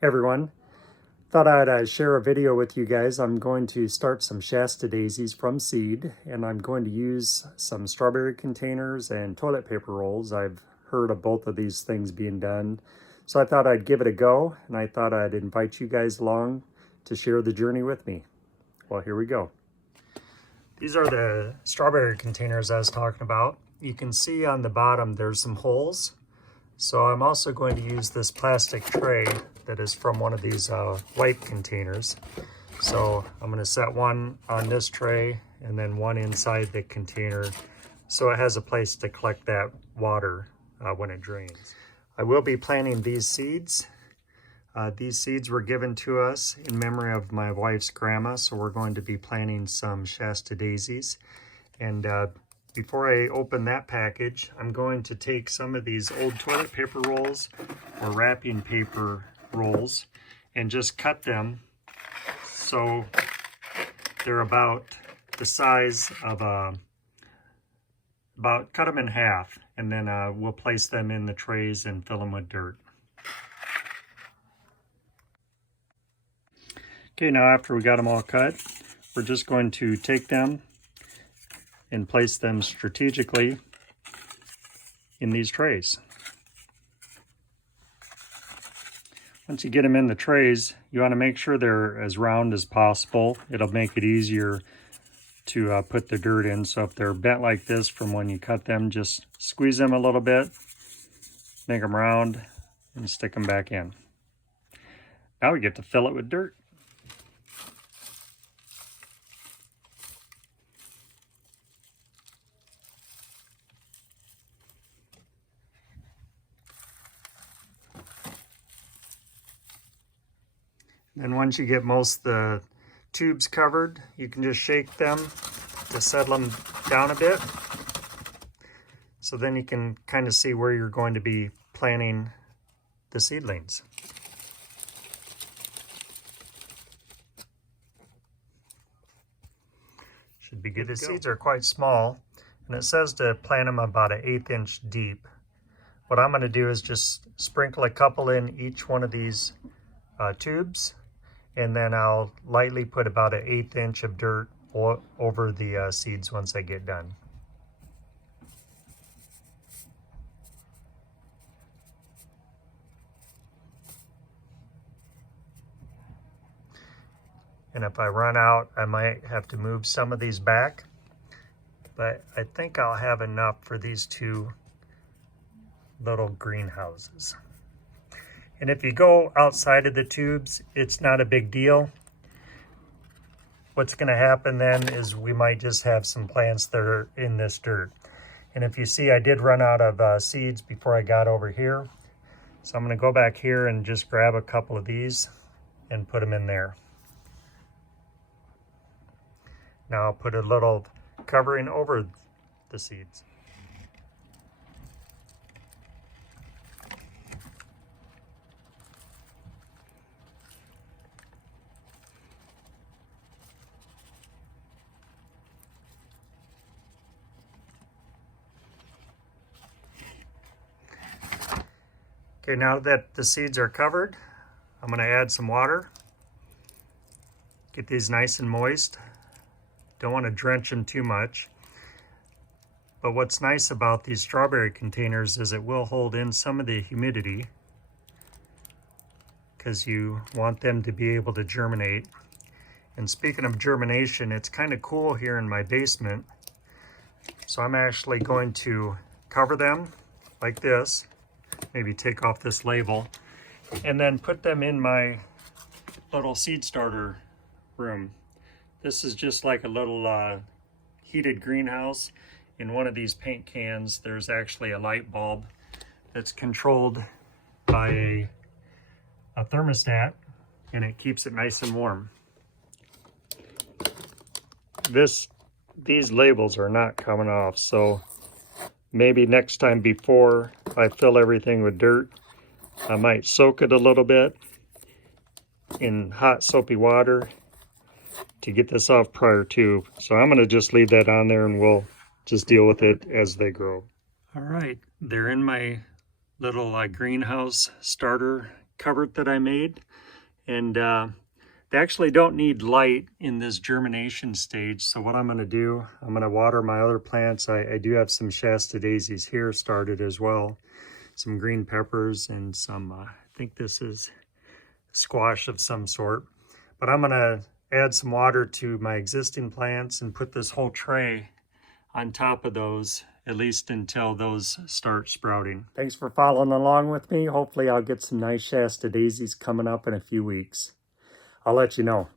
Everyone. Thought I'd share a video with you guys. I'm going to start some Shasta Daisies from seed, and I'm going to use some strawberry containers and toilet paper rolls. I've heard of both of these things being done, so I thought I'd give it a go, and I thought I'd invite you guys along to share the journey with me. Well, here we go. These are the strawberry containers I was talking about. You can see on the bottom there's some holes. So I'm also going to use this plastic tray that is from one of these white containers. So I'm going to set one on this tray and then one inside the container so it has a place to collect that water when it drains. I will be planting these seeds. These seeds were given to us in memory of my wife's grandma, so we're going to be planting some Shasta Daisies. And before I open that package, I'm going to take some of these old toilet paper rolls or wrapping paper rolls and just cut them so they're about the size of cut them in half, and then we'll place them in the trays and fill them with dirt. Okay, now after we got them all cut, we're just going to take them and place them strategically in these trays. Once you get them in the trays, you want to make sure they're as round as possible. It'll make it easier to put the dirt in. So if they're bent like this from when you cut them, just squeeze them a little bit, make them round, and stick them back in. Now we get to fill it with dirt. And once you get most of the tubes covered, you can just shake them to settle them down a bit. So then you can kind of see where you're going to be planting the seedlings. Should be good to go. The seeds are quite small, and it says to plant them about an 1/8 inch deep. What I'm going to do is just sprinkle a couple in each one of these tubes, and then I'll lightly put about an 1/8 inch of dirt over the seeds once I get done. And if I run out, I might have to move some of these back, but I think I'll have enough for these two little greenhouses. And if you go outside of the tubes, it's not a big deal. What's going to happen then is we might just have some plants that are in this dirt. And if you see, I did run out of seeds before I got over here. So I'm going to go back here and just grab a couple of these and put them in there. Now I'll put a little covering over the seeds. Okay, now that the seeds are covered, I'm going to add some water. Get these nice and moist. Don't want to drench them too much. But what's nice about these strawberry containers is it will hold in some of the humidity, because you want them to be able to germinate. And speaking of germination, it's kind of cool here in my basement. So I'm actually going to cover them like this. Maybe take off this label, and then put them in my little seed starter room. This is just like a little heated greenhouse. In one of these paint cans, there's actually a light bulb that's controlled by a thermostat, and it keeps it nice and warm. These labels are not coming off, so maybe next time before I fill everything with dirt, I might soak it a little bit in hot soapy water to get this off prior to. So I'm going to just leave that on there and we'll just deal with it as they grow. All right, they're in my little greenhouse starter covert that I made. And they actually don't need light in this germination stage. So what I'm going to do, I'm going to water my other plants. I do have some Shasta Daisies here started as well. Some green peppers and some, I think this is squash of some sort. But I'm going to add some water to my existing plants and put this whole tray on top of those, at least until those start sprouting. Thanks for following along with me. Hopefully I'll get some nice Shasta Daisies coming up in a few weeks. I'll let you know.